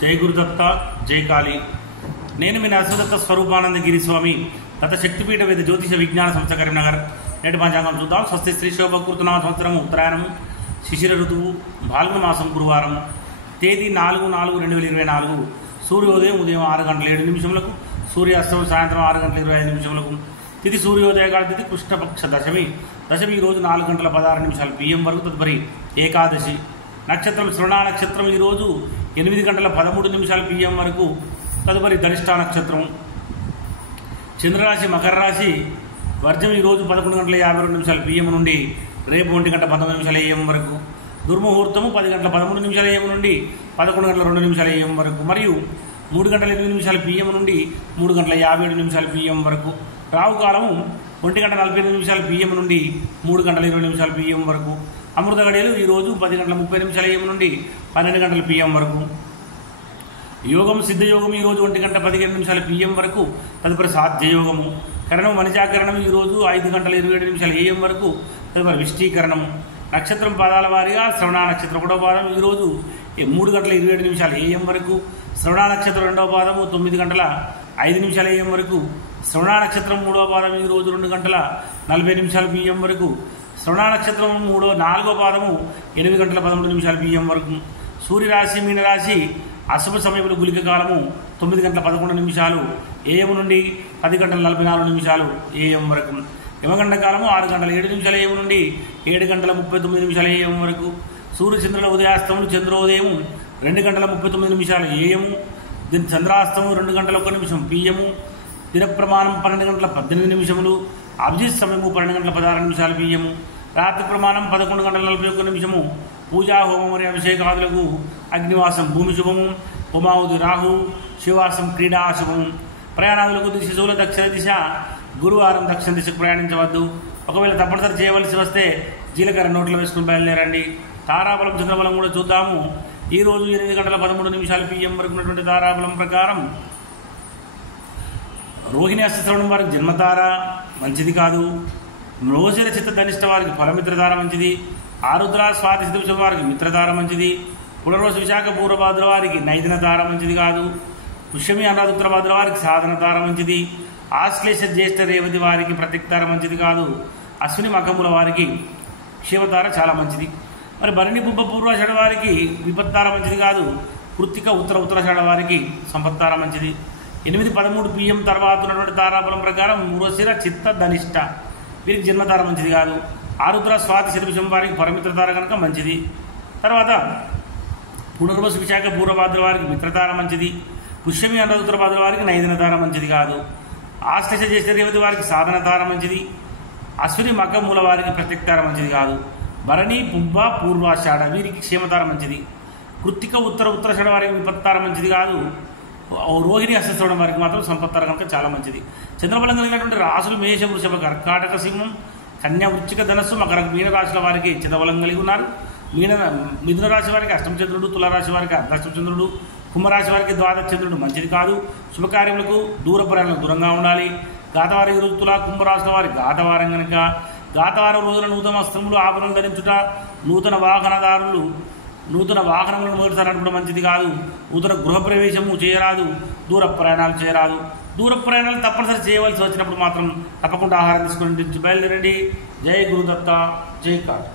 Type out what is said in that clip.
జై గురుదత్త, జై కాళీ. నేను మీ నరసింహదత్త స్వరూపానంద గిరిస్వామి. గత శక్తిపీఠ వేద జ్యోతిష విజ్ఞాన సంస్థ కరీంనగర్. నేటి పంచాంగం చూద్దాం. స్వస్తి శ్రీ శోభకృతనామ సంవత్సరము ఉత్తరాయణము, శిశిర ఋతువు, ఫాల్గుణ మాసం, గురువారం. తేదీ 4/4/2024. సూర్యోదయం ఉదయం 6:07 సూర్యాస్తమం సాయంత్రం 6:25. తిథి సూర్యోదయకాల తిథి కృష్ణపక్ష దశమి. దశమి ఈరోజు 4:16 PM వరకు. తదుపరి ఏకాదశి. నక్షత్రం శ్రవణ నక్షత్రం ఈరోజు 8:13 PM వరకు. తదుపరి ధనిష్ట నక్షత్రం. చంద్రరాశి మకర రాశి. వర్జం ఈరోజు 11:52 PM నుండి రేపు 1:19 AM వరకు. దుర్ముహూర్తము 10:13 AM నుండి 11:02 AM వరకు మరియు 3:08 PM నుండి 3:57 PM వరకు. రావుకాలము 1:45 PM నుండి 3:20 PM వరకు. అమృత గడియలు ఈరోజు 10:30 AM నుండి 12 PM వరకు. యోగం సిద్ధయోగం ఈరోజు 1:15 PM వరకు. తదుపరి సాధ్యయోగము. కరణం వనిజాకరణం ఈరోజు 5:27 AM వరకు. తదుపరి విష్టీకరణం. నక్షత్రం పాదాల వారీగా శ్రవణ నక్షత్రం 1వ పాదం ఈరోజు 3:27 AM వరకు. శ్రవణ నక్షత్రం 2వ పాదము 9:05 AM వరకు. శ్రవణ నక్షత్రం 3వ పాదం ఈరోజు 2:40 PM వరకు. శ్రవణ నక్షత్రం 4వ పాదము 8:13 PM వరకు. సూర్యరాశి మీనరాశి. అశుభ సమయంలో గుళిక కాలము 9:11 AM నుండి 10:44 AM వరకు. యమగండ కాలము 6:07 AM నుండి 7:39 AM వరకు. సూర్యచంద్రుల ఉదయాస్తములు చంద్రోదయం 2:39 AM. దీని చంద్రాస్తమం 2:01 PM. దిన ప్రమాణం 12:18. అభిజిత్ సమయము 12:16 PM. రాత్రి ప్రమాణం 11:41. పూజా హోమం మరియు అభిషేకాదులకు అగ్నివాసం భూమి శుభము. హోమావతి రాహు. శివాసం క్రీడా శుభము. ప్రయాణాదులకు శిశువుల దక్షిణ దిశ. గురువారం దక్షిణ దిశకు ప్రయాణించవద్దు. ఒకవేళ తప్పనిసరి చేయవలసి వస్తే జీలకర్ర నోట్లో వేసుకుని బయలుదేరండి. తారాబలం చంద్రబలం కూడా చూద్దాము. ఈరోజు 8:13 PM వరకు ఉన్నటువంటి తారాబలం ప్రకారం రోహిణి అష్టశ్రవణం వారికి జన్మతార మంచిది కాదు. మృగశిర చిత్త ధనిష్ట వారికి ఫలమిత్రతార మంచిది. ఆరుద్ర స్వాతి శతభిషం వారికి మిత్రతార మంచిది. పునర్వసు విశాఖ పూర్వభాద్ర వారికి నైదిన తార మంచిది కాదు. పుష్యమి అనురాధ భాద్ర వారికి సాధన తార మంచిది. ఆశ్లేష జ్యేష్ఠ రేవతి వారికి ప్రత్యక్తార మంచిది కాదు. అశ్విని మకముల వారికి క్షేమతార చాలా మంచిది. మరి భరణి పుబ్బ పూర్వాషాఢ వారికి విపత్తార మంచిది కాదు. కృత్తిక ఉత్తరాషాఢ వారికి సంపత్తార మంచిది. 8:13 PM తర్వాత ఉన్నటువంటి తారాబలం ప్రకారం మృగశిర చిత్త ధనిష్ట వీరికి జన్మతార మంచిది కాదు. ఆరుద్ర స్వాతి శతభిషం వారికి పరమిత్రతార కనుక మంచిది. తర్వాత పునర్వసు విశాఖ పూర్వభాద్ర వారికి మిత్రతార మంచిది. పుష్యమి అనురాధ భాద్ర వారికి నైదిన తార మంచిది కాదు. ఆశ్లేష జ్యేష్ఠ రేవతి వారికి సాధన తార మంచిది. అశ్విని మక మూల వారికి ప్రత్యక్తార మంచిది కాదు. భరణి పుబ్బ పూర్వాషాఢ వీరికి క్షేమతార మంచిది. కృత్తిక ఉత్తరాషాఢ వారికి విపత్తార మంచిది కాదు. రోహిణి అష్టశ్రవణం వారికి మాత్రం సంపత్తార కనుక చాలా మంచిది. చంద్రబలం కలిగినటువంటి రాశులు మేష వృషభ కర్కాటక సింహం కన్యా వృశ్చిక ధనస్సు మకర మీన రాశుల వారికి చంద్రబలం కలిగి ఉన్నారు. మిథున రాశి వారికి అష్టమ చంద్రుడు, తులారాశి వారికి అర్ధాష్టమ చంద్రుడు, కుంభరాశి వారికి ద్వాదశ చంద్రుడు మంచిది కాదు. శుభకార్యములకు దూర ప్రయాణాలకు దూరంగా ఉండాలి. గాతవారం ఈరోజు తులా కుంభరాశుల వారికి గాతవారం కనుక గాతవారం రోజున నూతన వస్త్రములు ఆభరణలు ధరించుట, నూతన వాహనములను మొదటిసారి నడపడం మంచిది కాదు. నూతన గృహప్రవేశము చేయరాదు. దూర ప్రయాణాలు చేయరాదు. దూర ప్రయాణాలు తప్పనిసరి చేయవలసి వచ్చినప్పుడు మాత్రం తప్పకుండా ఆహారం తీసుకుని బయలుదేరండి. జై గురుదత్త, జై కాళీ.